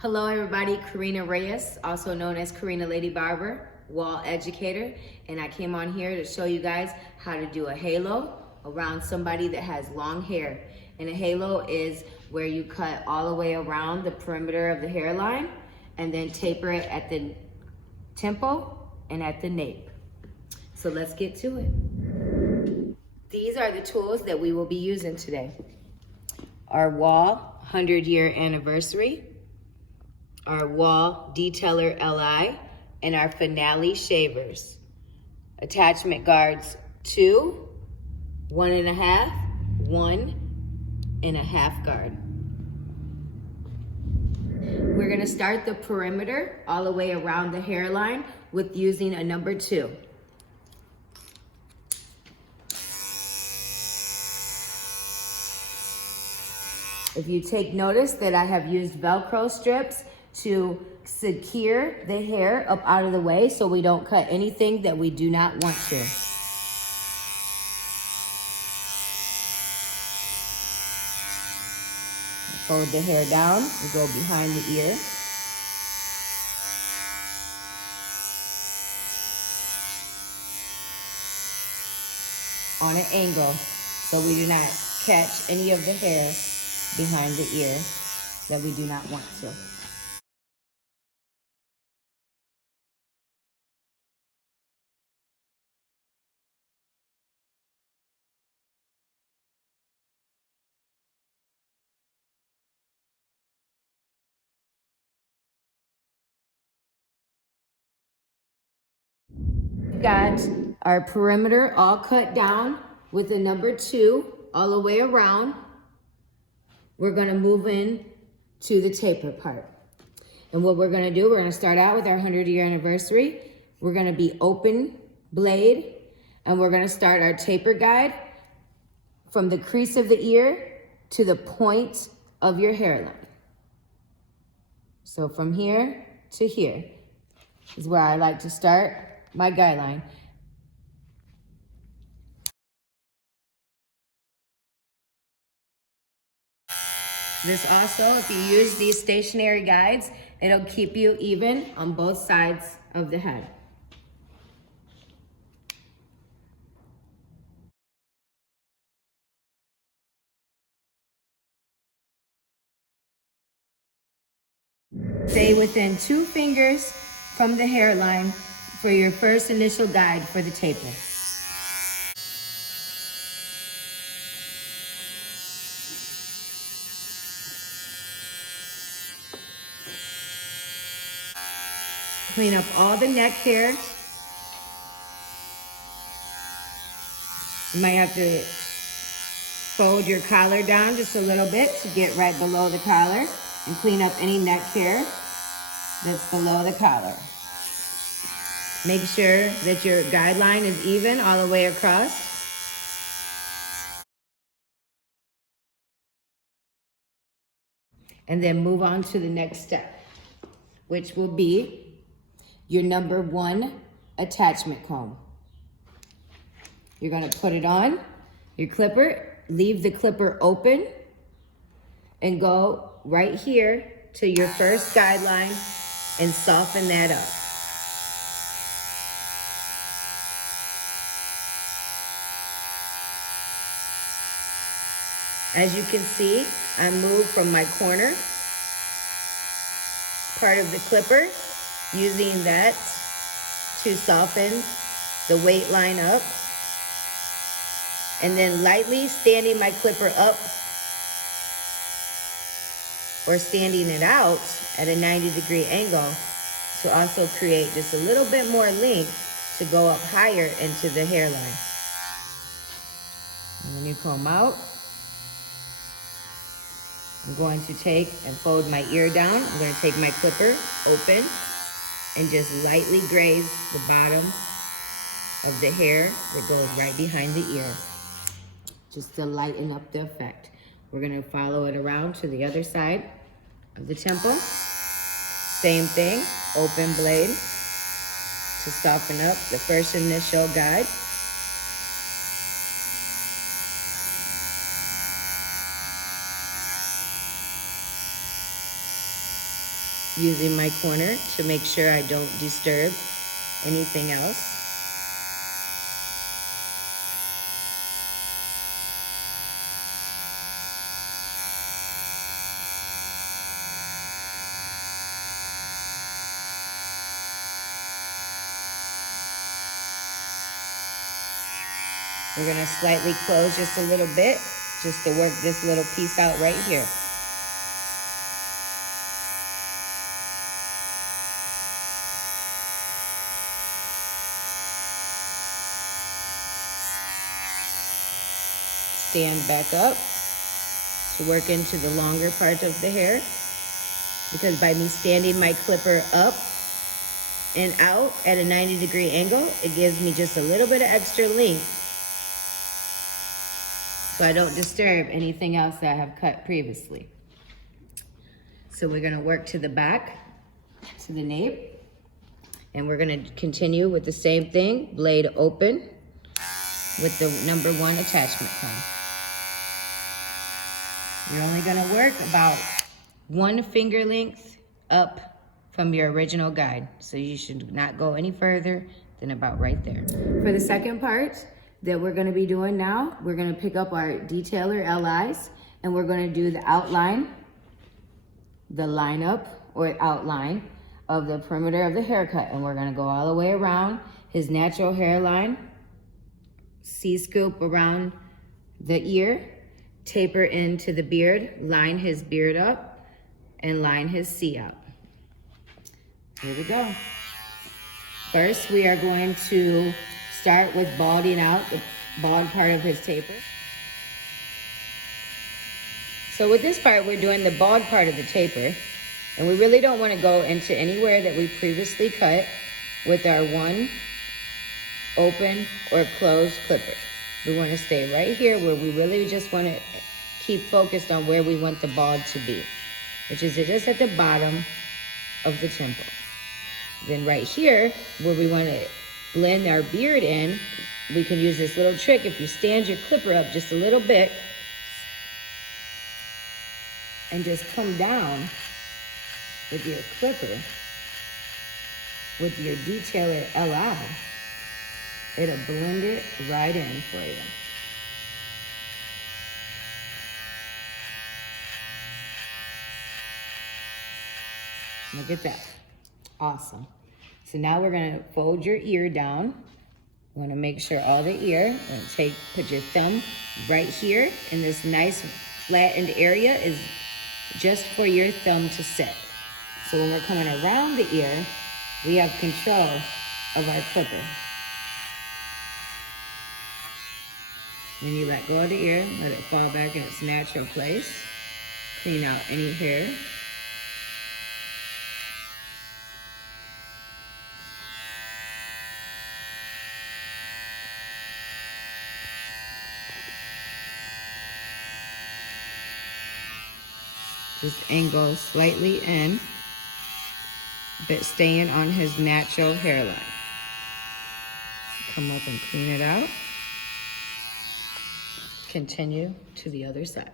Hello everybody, Corina Reyes, also known as Corina Ladybarber, wall educator, and I came on here to show you guys how to do a halo around somebody that has long hair. And a halo is where you cut all the way around the perimeter of the hairline and then taper it at the temple and at the nape. So let's get to it. These are the tools that we will be using today. Our wall 100-year anniversary, our wall detailer LI, and our finale shavers. Attachment guards 2, 1.5, 1.5 guard. We're gonna start the perimeter all the way around the hairline with using a number 2. If you take notice that I have used Velcro strips to secure the hair up out of the way so we don't cut anything that we do not want to. Fold the hair down and go behind the ear. On an angle so we do not catch any of the hair behind the ear that we do not want to. We've got our perimeter all cut down with a number 2 all the way around. We're gonna move in to the taper part. And what we're gonna do, we're gonna start out with our 100-year anniversary. We're gonna be open blade, and we're gonna start our taper guide from the crease of the ear to the point of your hairline. So from here to here is where I like to start my guideline. This also, if you use these stationary guides, it'll keep you even on both sides of the head. Stay within 2 fingers from the hairline for your first initial guide for the taper. Clean up all the neck hair. You might have to fold your collar down just a little bit to get right below the collar and clean up any neck hair that's below the collar. Make sure that your guideline is even all the way across. And then move on to the next step, which will be your number 1 attachment comb. You're gonna put it on your clipper, leave the clipper open, and go right here to your first guideline and soften that up. As you can see, I moved from my corner part of the clipper, using that to soften the weight line up, and then lightly standing my clipper up or standing it out at a 90-degree angle to also create just a little bit more length to go up higher into the hairline. And when you comb out, I'm going to take and fold my ear down. I'm going to take my clipper open and just lightly graze the bottom of the hair that goes right behind the ear, just to lighten up the effect. We're going to follow it around to the other side of the temple. Same thing, open blade to soften up the first initial guide. using my corner to make sure I don't disturb anything else. We're gonna slightly close just a little bit, just to work this little piece out right here. Stand back up to work into the longer part of the hair, because by me standing my clipper up and out at a 90-degree angle, it gives me just a little bit of extra length so I don't disturb anything else that I have cut previously. So we're gonna work to the back, to the nape, and we're gonna continue with the same thing, blade open with the number 1 attachment comb. You're only gonna work about 1 finger length up from your original guide. So you should not go any further than about right there. For the second part that we're gonna be doing now, we're gonna pick up our detailer LIs and we're gonna do the outline, the lineup or outline of the perimeter of the haircut. And we're gonna go all the way around his natural hairline, C-scoop around the ear, taper into the beard, line his beard up, and line his C up. Here we go. First, we are going to start with balding out the bald part of his taper. So with this part, we're doing the bald part of the taper, and we really don't want to go into anywhere that we previously cut with our 1 open or closed clipper. We want to stay right here where we really just want to keep focused on where we want the bald to be, which is just at the bottom of the temple. Then right here, where we want to blend our beard in, we can use this little trick. If you stand your clipper up just a little bit and just come down with your clipper, with your detailer LI, it'll blend it right in for you. Look at that. Awesome. So now we're gonna fold your ear down. You wanna make sure all the ear, put your thumb right here in this nice flattened area is just for your thumb to sit. So when we're coming around the ear, we have control of our clipper. When you let go of the ear, let it fall back in its natural place. Clean out any hair. Just angle slightly in, but staying on his natural hairline. Come up and clean it out. Continue to the other side.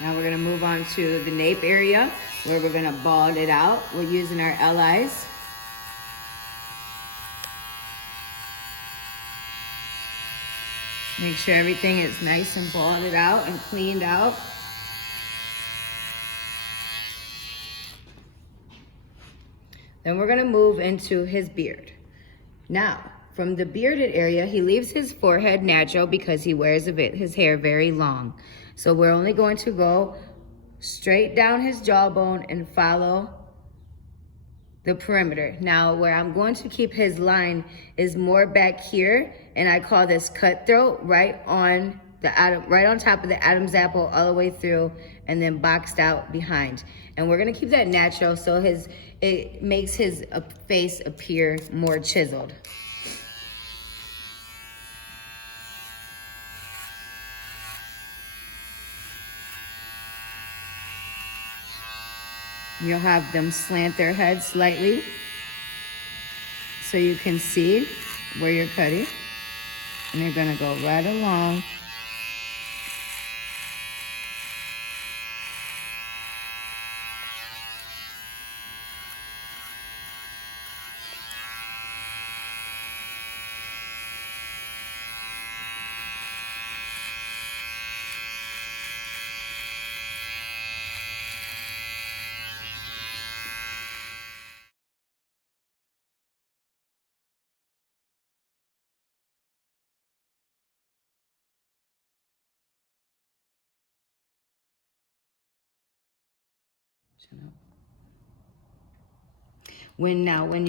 Now we're gonna move on to the nape area where we're gonna bald it out. We're using our LIs. Make sure everything is nice and balded out and cleaned out. Then we're gonna move into his beard. Now, from the bearded area, he leaves his forehead natural because he wears his hair very long. So we're only going to go straight down his jawbone and follow the perimeter. Now, where I'm going to keep his line is more back here, and I call this cutthroat, right on top of the Adam's apple, all the way through, and then boxed out behind. And we're gonna keep that natural, so it makes his face appear more chiseled. You'll have them slant their heads slightly so you can see where you're cutting. And you're gonna go right along. When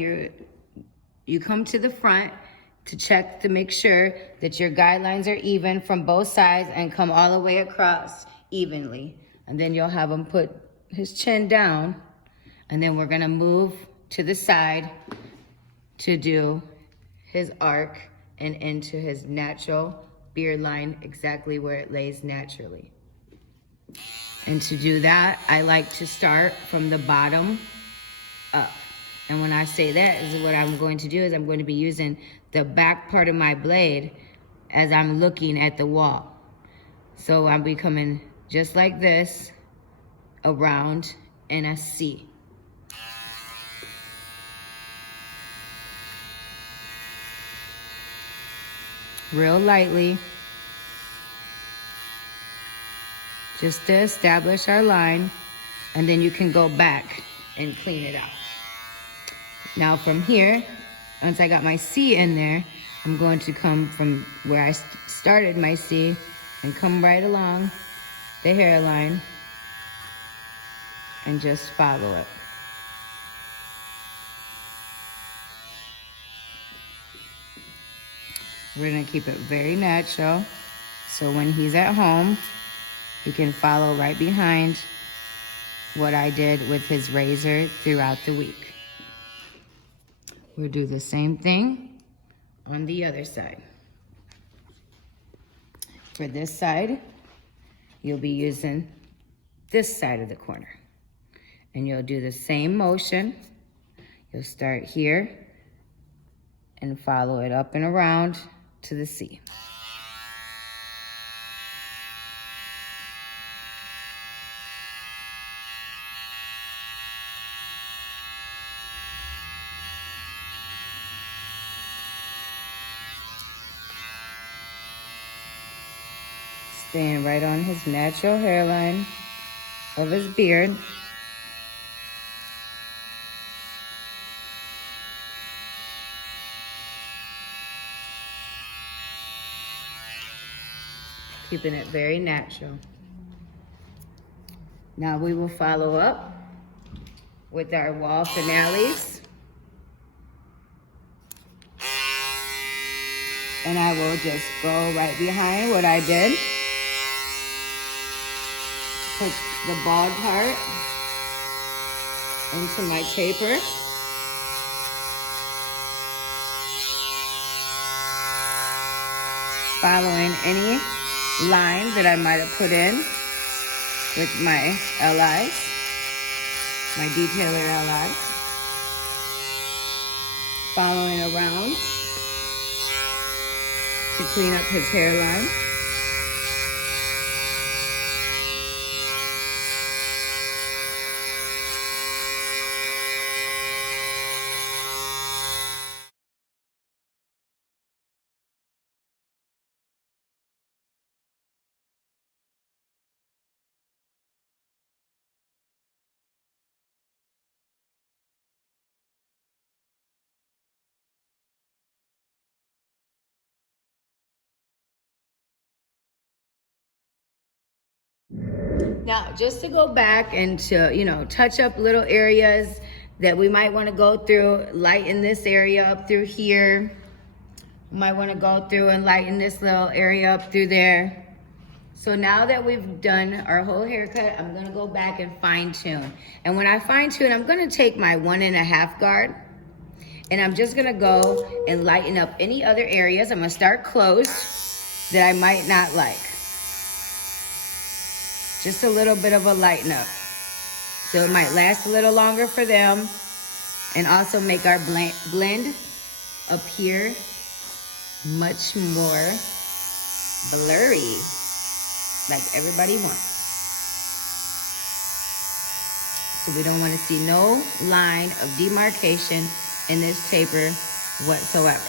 you come to the front to check to make sure that your guidelines are even from both sides and come all the way across evenly. And then you'll have him put his chin down, and then we're gonna move to the side to do his arc and into his natural beard line exactly where it lays naturally. And to do that, I like to start from the bottom up. And when I say that, is what I'm going to do is I'm going to be using the back part of my blade as I'm looking at the wall. So I'm becoming just like this, around in a C. Real lightly, just to establish our line, and then you can go back and clean it out. Now from here, once I got my C in there, I'm going to come from where I started my C and come right along the hairline and just follow it. We're gonna keep it very natural, so when he's at home, he can follow right behind what I did with his razor throughout the week. We'll do the same thing on the other side. For this side, you'll be using this side of the corner. And you'll do the same motion. You'll start here and follow it up and around to the C. Staying right on his natural hairline of his beard. Keeping it very natural. Now we will follow up with our wall finales. And I will just go right behind what I did. Put the bald part into my taper. Following any line that I might have put in with my LIs, my detailer LIs. Following around to clean up his hairline. Now, just to go back and to, touch up little areas that we might want to go through, lighten this area up through here. Might want to go through and lighten this little area up through there. So now that we've done our whole haircut, I'm going to go back and fine tune. And when I fine tune, I'm going to take my 1.5 guard and I'm just going to go and lighten up any other areas. I'm going to start closed that I might not like. Just a little bit of a lighten up. So it might last a little longer for them and also make our blend appear much more blurry, like everybody wants. So we don't want to see no line of demarcation in this taper whatsoever.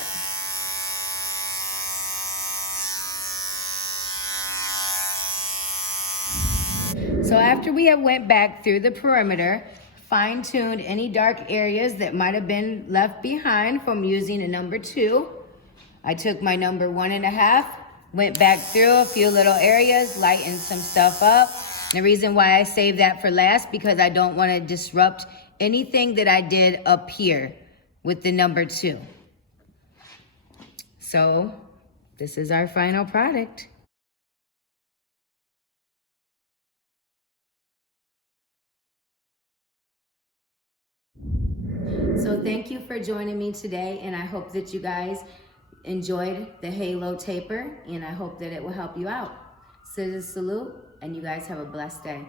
So after we have went back through the perimeter, fine-tuned any dark areas that might have been left behind from using a number 2, I took my number 1.5, went back through a few little areas, lightened some stuff up. And the reason why I saved that for last, because I don't want to disrupt anything that I did up here with the number 2. So this is our final product. So thank you for joining me today, and I hope that you guys enjoyed the halo taper, and I hope that it will help you out. So salute, and you guys have a blessed day.